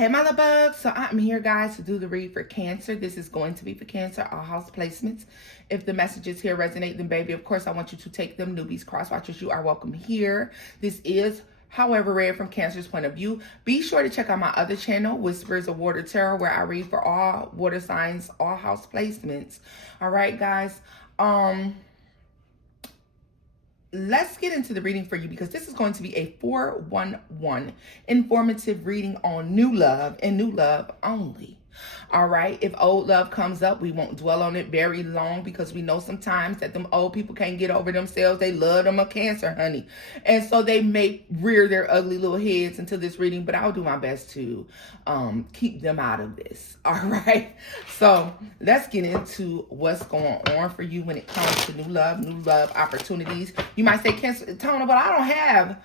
Hey, mother bugs. So I'm here, guys, to do the read for Cancer. This is going to be for Cancer, all house placements. If the messages here resonate, then baby, of course, I want you to take them. Newbies, cross watchers, you are welcome here. This is, however, read from Cancer's point of view. Be sure to check out my other channel, Whispers of Water Tarot, where I read for all water signs, all house placements. All right, guys. Let's get into the reading for you, because this is going to be a 411 informative reading on new love and new love only. All right. If old love comes up, we won't dwell on it very long, because we know sometimes that them old people can't get over themselves. They love them a Cancer, honey. And so they may rear their ugly little heads into this reading, but I'll do my best to keep them out of this. All right. So let's get into what's going on for you when it comes to new love opportunities. You might say, Cancer, Tona, but I don't have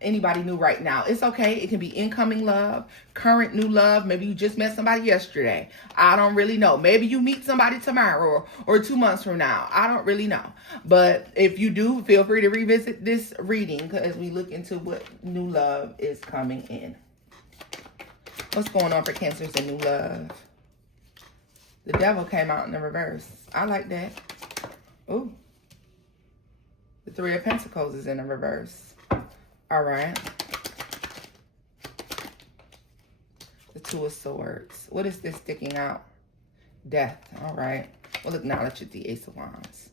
anybody new right now. It's okay. It can be incoming love, current new love. Maybe you just met somebody yesterday. I don't really know. Maybe you meet somebody tomorrow or 2 months from now. I don't really know. But if you do, feel free to revisit this reading as we look into what new love is coming in. What's going on for Cancers and new love? The Devil came out in the reverse. I like that. Ooh. The Three of Pentacles is in the reverse. All right. The Two of Swords. What is this sticking out? Death. All right. We'll acknowledge it, the Ace of Wands.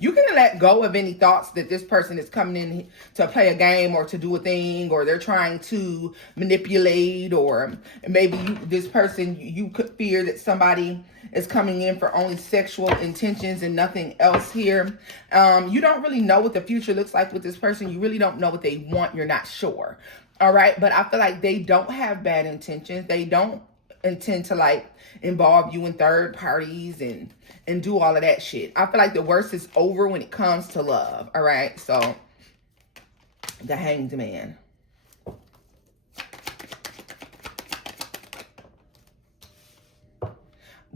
You can let go of any thoughts that this person is coming in to play a game or to do a thing, or they're trying to manipulate, or maybe this person, you could fear that somebody is coming in for only sexual intentions and nothing else here. You don't really know what the future looks like with this person. You really don't know what they want. You're not sure. All right. But I feel like they don't have bad intentions. They don't intend to like involve you in third parties and do all of that shit. I feel like the worst is over when it comes to love. All right. So the Hanged Man.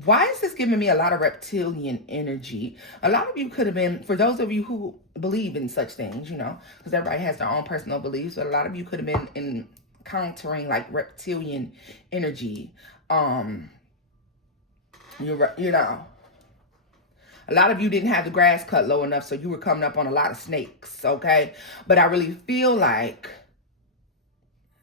Why is this giving me a lot of reptilian energy? A lot of you could have been, for those of you who believe in such things, you know, because everybody has their own personal beliefs, but a lot of you could have been encountering like reptilian energy. You know, a lot of you didn't have the grass cut low enough, so you were coming up on a lot of snakes, okay? But I really feel like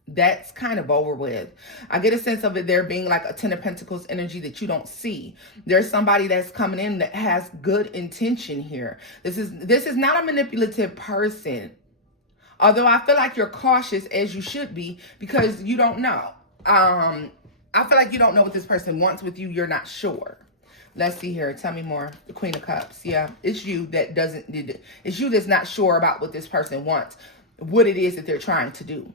that's kind of over with. I get a sense of it there being like a Ten of Pentacles energy that you don't see. There's somebody that's coming in that has good intention here. This is not a manipulative person. Although I feel like you're cautious, as you should be, because you don't know. I feel like you don't know what this person wants with you. You're not sure. Let's see here. Tell me more. The Queen of Cups. Yeah, it's you that doesn't. It's you that's not sure about what this person wants, what it is that they're trying to do.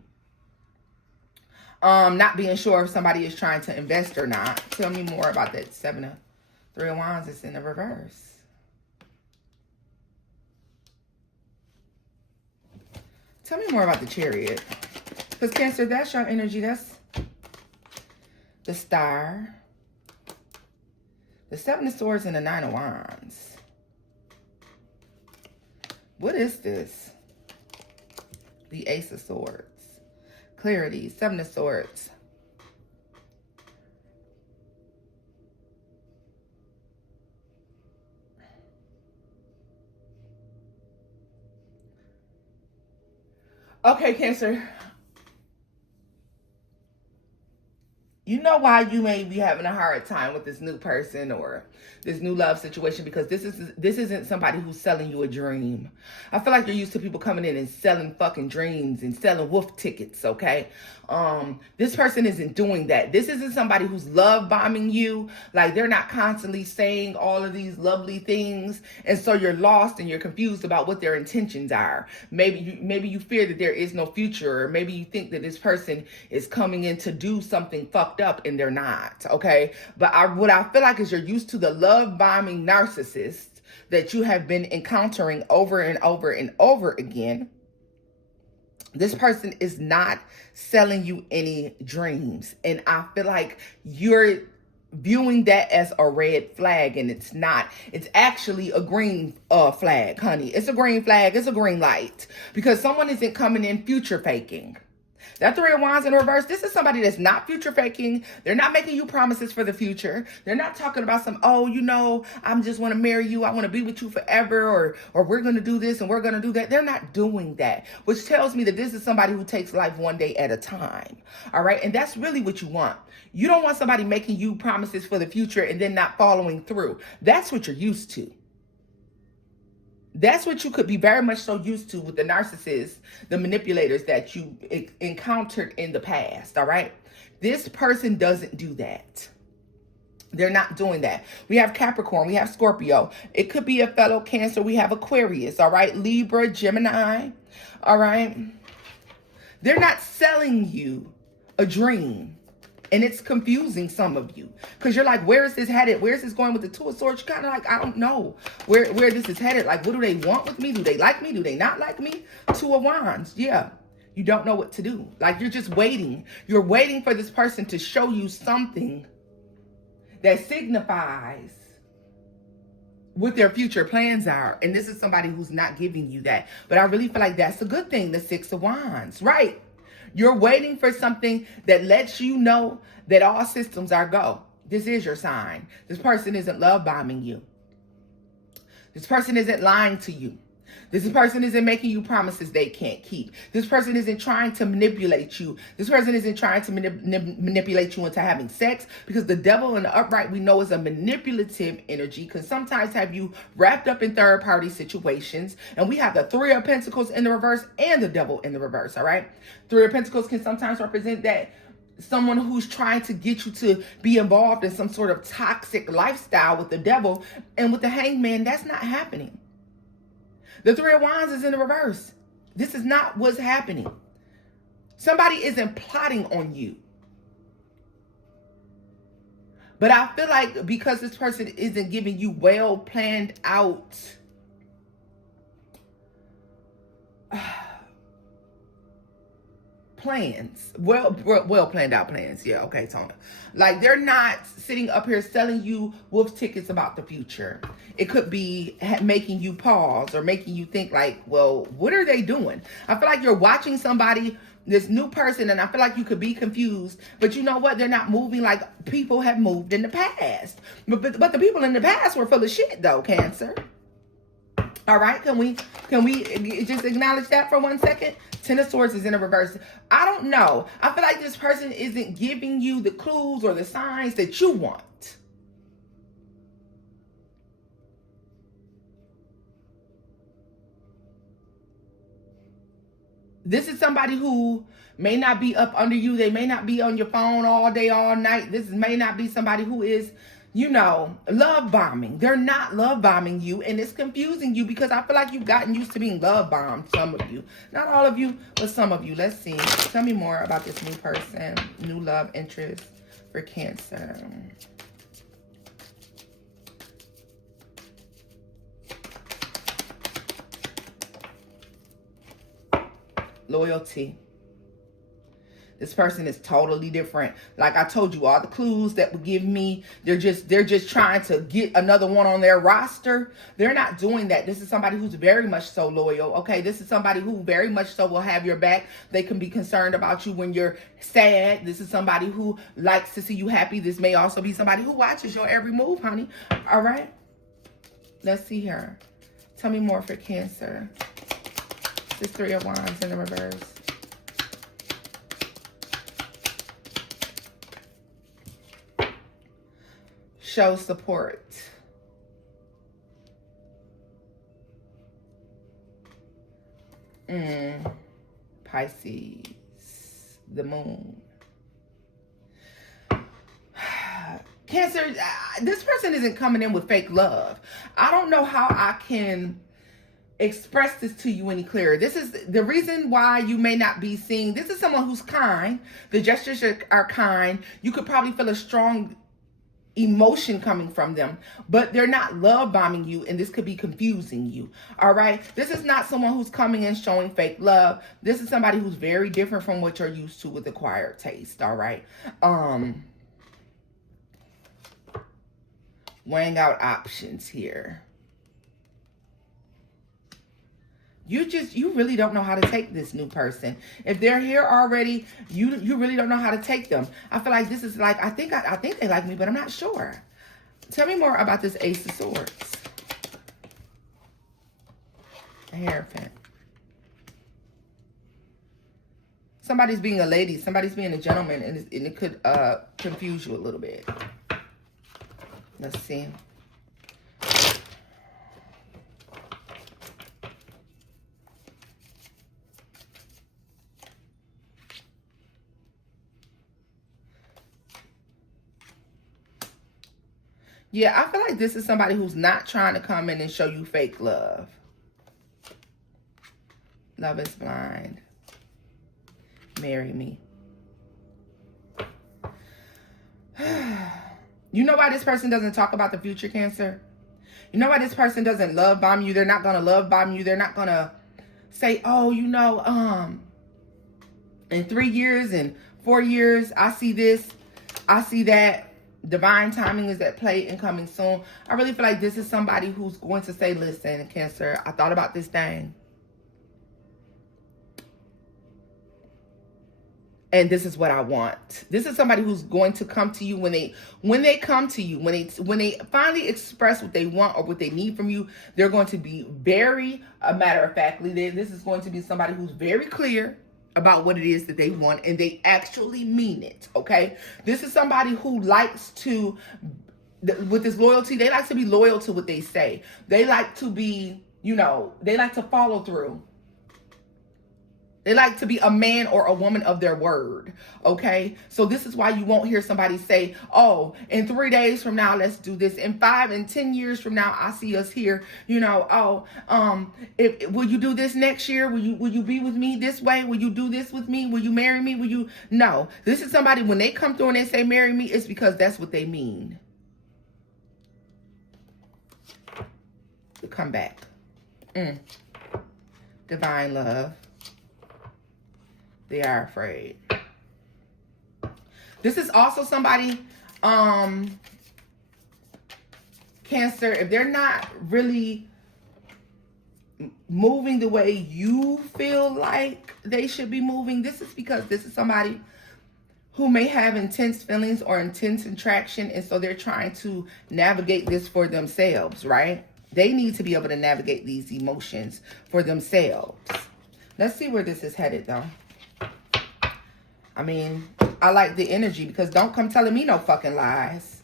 Not being sure if somebody is trying to invest or not. Tell me more about that Three of Wands is in the reverse. Tell me more about the Chariot. Because Cancer, that's your energy. That's the Star. The Seven of Swords and the Nine of Wands. What is this? The Ace of Swords. Clarity. Seven of Swords. Okay, Cancer. You know why you may be having a hard time with this new person or this new love situation, because this isn't somebody who's selling you a dream. I feel like you're used to people coming in and selling fucking dreams and selling wolf tickets, okay? This person isn't doing that. This isn't somebody who's love bombing you. Like, they're not constantly saying all of these lovely things, and so you're lost and you're confused about what their intentions are. Maybe you fear that there is no future, or maybe you think that this person is coming in to do something fucked up and they're not, okay? But what I feel like is you're used to the love bombing narcissist that you have been encountering over and over and over again. This person is not selling you any dreams, and I feel like you're viewing that as a red flag, and it's not. It's actually a green flag, honey. It's a green flag. It's a green light, because someone isn't coming in future faking. That Three of Wands in reverse, this is somebody that's not future faking. They're not making you promises for the future. They're not talking about some, oh, you know, I just want to marry you. I want to be with you forever, or we're going to do this and we're going to do that. They're not doing that, which tells me that this is somebody who takes life one day at a time. All right. And that's really what you want. You don't want somebody making you promises for the future and then not following through. That's what you're used to. That's what you could be very much so used to with the narcissists, the manipulators that you encountered in the past, all right? This person doesn't do that. They're not doing that. We have Capricorn, we have Scorpio. It could be a fellow Cancer. We have Aquarius, all right? Libra, Gemini, all right? They're not selling you a dream. And it's confusing some of you because you're like, where is this headed? Where is this going with the Two of Swords? You're kind of like, I don't know where this is headed. Like, what do they want with me? Do they like me? Do they not like me? Two of Wands. Yeah. You don't know what to do. Like, you're just waiting. You're waiting for this person to show you something that signifies what their future plans are. And this is somebody who's not giving you that. But I really feel like that's a good thing. The Six of Wands, right? You're waiting for something that lets you know that all systems are go. This is your sign. This person isn't love bombing you. This person isn't lying to you. This person isn't making you promises they can't keep. This person isn't trying to manipulate you. This person isn't trying to manipulate you into having sex, because the devil in the upright we know is a manipulative energy, can sometimes have you wrapped up in third party situations. And we have the Three of Pentacles in the reverse and the devil in the reverse, all right? Three of Pentacles can sometimes represent that someone who's trying to get you to be involved in some sort of toxic lifestyle with the devil. And with the Hangman, that's not happening. The Three of Wands is in the reverse. This is not what's happening. Somebody isn't plotting on you. But I feel like because this person isn't giving you well planned out plans, well planned out plans. Yeah, okay, Tony. Like, they're not sitting up here selling you wolf tickets about the future. It could be making you pause or making you think like, well, what are they doing? I feel like you're watching somebody, this new person, and I feel like you could be confused, but you know what? They're not moving like people have moved in the past. But the people in the past were full of shit though, Cancer. All right, can we just acknowledge that for 1 second? Ten of Swords is in a reverse. I don't know. I feel like this person isn't giving you the clues or the signs that you want. This is somebody who may not be up under you. They may not be on your phone all day, all night. This may not be somebody who is, you know, love bombing. They're not love bombing you, and it's confusing you because I feel like you've gotten used to being love bombed, some of you. Not all of you, but some of you. Let's see. Tell me more about this new person, new love interest for Cancer. Loyalty. This person is totally different. Like I told you, all the clues that would give me, they're just trying to get another one on their roster. They're not doing that. This is somebody who's very much so loyal. Okay, this is somebody who very much so will have your back. They can be concerned about you when you're sad. This is somebody who likes to see you happy. This may also be somebody who watches your every move, honey. All right, let's see here. Tell me more for Cancer. This Three of Wands in the reverse. Show support. Pisces. The moon. Cancer, this person isn't coming in with fake love. I don't know how I can express this to you any clearer. This is the reason why you may not be seeing. This is someone who's kind. The gestures are kind. You could probably feel a strong emotion coming from them, but they're not love bombing you, and this could be confusing you. All right, this is not someone who's coming in showing fake love. This is somebody who's very different from what you're used to with acquired taste. All right, weighing out options here. you really don't know how to take this new person. If they're here already, you really don't know how to take them. I feel like this is like, I think they like me, but I'm not sure. Tell me more about this Ace of Swords. A Hierophant. Somebody's being a lady, somebody's being a gentleman, and it could confuse you a little bit. Let's see. Yeah, I feel like this is somebody who's not trying to come in and show you fake love. Love is blind. Marry me. You know why this person doesn't talk about the future, Cancer? You know why this person doesn't love bomb you? They're not going to love bomb you. They're not going to say, oh, you know, in 3 years and 4 years, I see this, I see that. Divine timing is at play and coming soon. I really feel like this is somebody who's going to say, listen, Cancer, I thought about this thing. And this is what I want. This is somebody who's going to come to you when they come to you, when they finally express what they want or what they need from you, they're going to be very, a matter of factly, this is going to be somebody who's very clear about what it is that they want, and they actually mean it, okay? This is somebody who likes to, with this loyalty, they like to be loyal to what they say. They like to be, you know, they like to follow through. They like to be a man or a woman of their word, okay? So this is why you won't hear somebody say, oh, in 3 days from now, let's do this. In 5 and 10 years from now, I see us here. You know, oh, will you do this next year? Will you be with me this way? Will you do this with me? Will you marry me? Will you? No. This is somebody, when they come through and they say marry me, it's because that's what they mean. To come back. Divine love. They are afraid. This is also somebody, Cancer, if they're not really moving the way you feel like they should be moving, this is because this is somebody who may have intense feelings or intense attraction, and so they're trying to navigate this for themselves, right? They need to be able to navigate these emotions for themselves. Let's see where this is headed, though. I mean, I like the energy, because don't come telling me no fucking lies.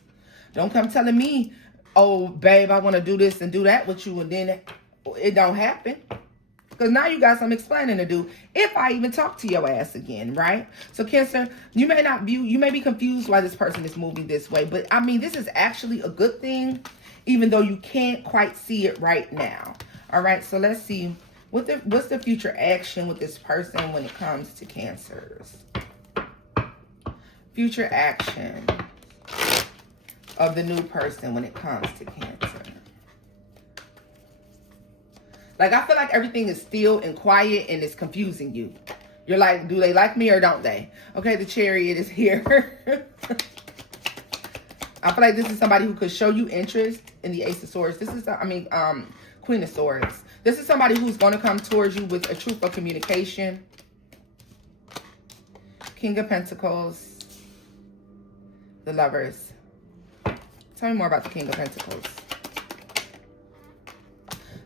Don't come telling me, oh, babe, I want to do this and do that with you, and then it don't happen. Because now you got some explaining to do, if I even talk to your ass again, right? So, Cancer, you may be confused why this person is moving this way, but I mean, this is actually a good thing, even though you can't quite see it right now. All right, so let's see. What's the future action with this person when it comes to Cancers? Future action of the new person when it comes to Cancer. Like, I feel like everything is still and quiet and it's confusing you. You're like, do they like me or don't they? Okay, the Chariot is here. I feel like this is somebody who could show you interest in the Ace of Swords. This is, Queen of Swords. This is somebody who's going to come towards you with a truthful communication. King of Pentacles. The Lovers. Tell me more about the King of Pentacles.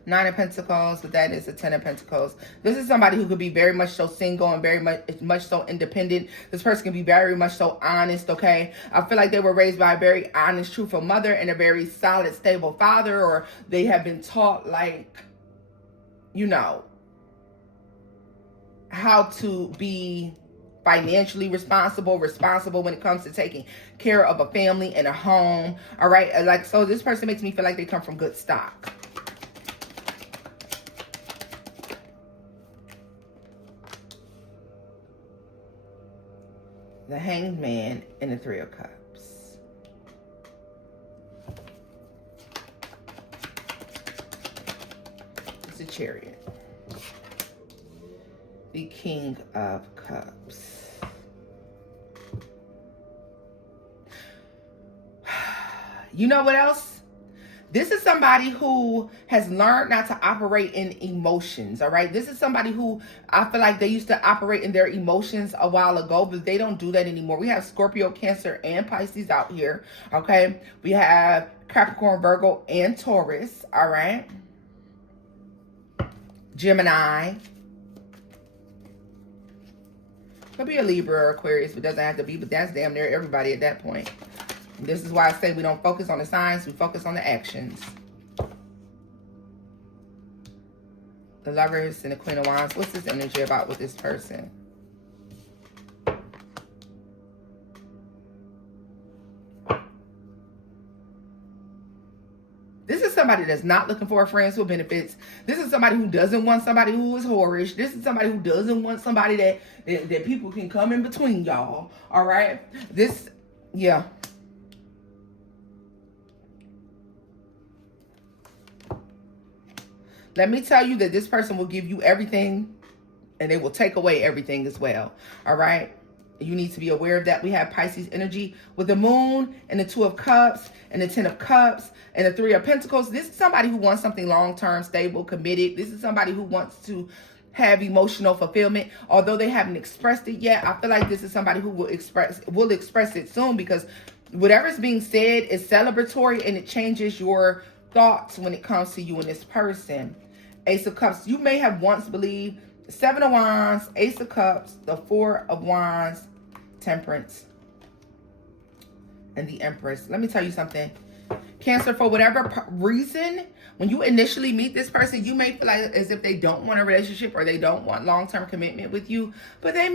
9 of Pentacles, but that is a 10 of Pentacles. This is somebody who could be very much so single and very much so independent. This person can be very much so honest, okay? I feel like they were raised by a very honest, truthful mother and a very solid, stable father, or they have been taught, like, you know, how to be financially responsible when it comes to taking care of a family and a home. All right, like, so this person makes me feel like they come from good stock. The Hanged Man and the 3 of Cups. It's the Chariot. The King of Cups. You know what else? This is somebody who has learned not to operate in emotions, all right? This is somebody who I feel like they used to operate in their emotions a while ago, but they don't do that anymore. We have Scorpio, Cancer, and Pisces out here, okay? We have Capricorn, Virgo, and Taurus, all right? Gemini. Could be a Libra or Aquarius, but doesn't have to be, but that's damn near everybody at that point. This is why I say we don't focus on the signs, we focus on the actions. The Lovers and the Queen of Wands. What's this energy about with this person? This is somebody that's not looking for friends with benefits. This is somebody who doesn't want somebody who is whorish. This is somebody who doesn't want somebody that people can come in between y'all. All right? This, yeah. Let me tell you that this person will give you everything and they will take away everything as well. All right? You need to be aware of that. We have Pisces energy with the Moon and the Two of Cups and the Ten of Cups and the Three of Pentacles. This is somebody who wants something long-term, stable, committed. This is somebody who wants to have emotional fulfillment. Although they haven't expressed it yet, I feel like this is somebody who will express it soon, because whatever's being said is celebratory and it changes your thoughts when it comes to you and this person. Ace of Cups. You may have once believed. Seven of Wands, Ace of Cups, the Four of Wands, Temperance, and the Empress. Let me tell you something. Cancer, for whatever reason, when you initially meet this person, you may feel like as if they don't want a relationship or they don't want long-term commitment with you, but they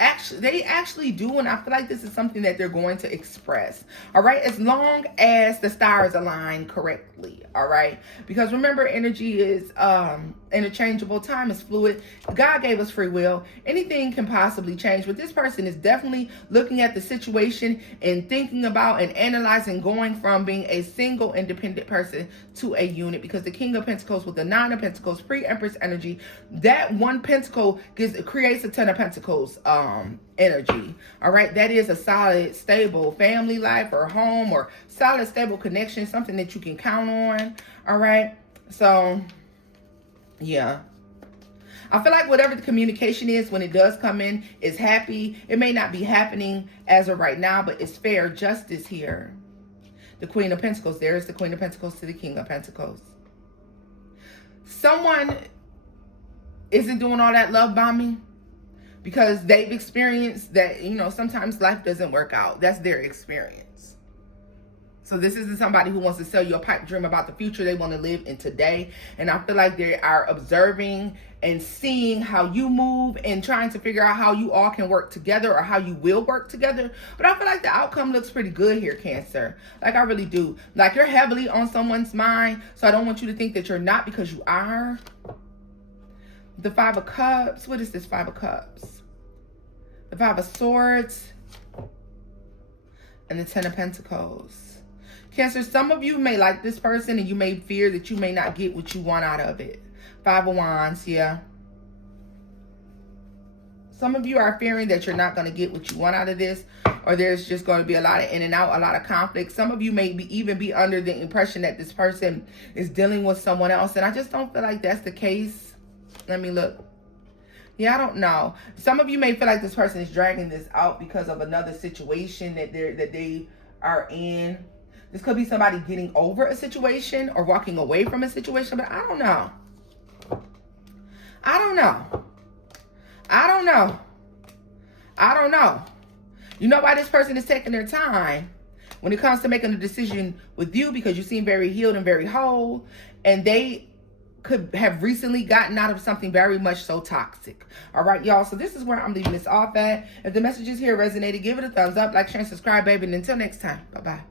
actually do, and I feel like this is something that they're going to express, all right, as long as the stars align correctly, all right? Because remember, energy is interchangeable, time is fluid. God gave us free will. Anything can possibly change, but this person is definitely looking at the situation and thinking about and analyzing going from being a single independent person to a unit, because the King of Pentacles with the Nine of Pentacles, pre-Empress energy, that one pentacle creates a Ten of Pentacles energy. All right, that is a solid, stable family life or home or solid, stable connection, something that you can count on. All right, so yeah. I feel like whatever the communication is when it does come in is happy. It may not be happening as of right now, but it's fair justice here. The Queen of Pentacles. There's the Queen of Pentacles to the King of Pentacles. Someone isn't doing all that love bombing because they've experienced that, you know, sometimes life doesn't work out. That's their experience. So this isn't somebody who wants to sell you a pipe dream about the future. They want to live in today. And I feel like they are observing and seeing how you move and trying to figure out how you all can work together or how you will work together. But I feel like the outcome looks pretty good here, Cancer. Like, I really do. Like, you're heavily on someone's mind. So I don't want you to think that you're not, because you are. The Five of Cups. What is this Five of Cups? The Five of Swords. And the Ten of Pentacles. Cancer, some of you may like this person and you may fear that you may not get what you want out of it. Five of Wands, yeah. Some of you are fearing that you're not going to get what you want out of this, or there's just going to be a lot of in and out, a lot of conflict. Some of you may even be under the impression that this person is dealing with someone else, and I just don't feel like that's the case. Let me look. Yeah, I don't know. Some of you may feel like this person is dragging this out because of another situation that they are in. This could be somebody getting over a situation or walking away from a situation, but I don't know. I don't know. I don't know. I don't know. You know why this person is taking their time when it comes to making a decision with you? Because you seem very healed and very whole, and they could have recently gotten out of something very much so toxic. All right, y'all. So this is where I'm leaving this off at. If the messages here resonated, give it a thumbs up, like, share, and subscribe, baby. And until next time, bye-bye.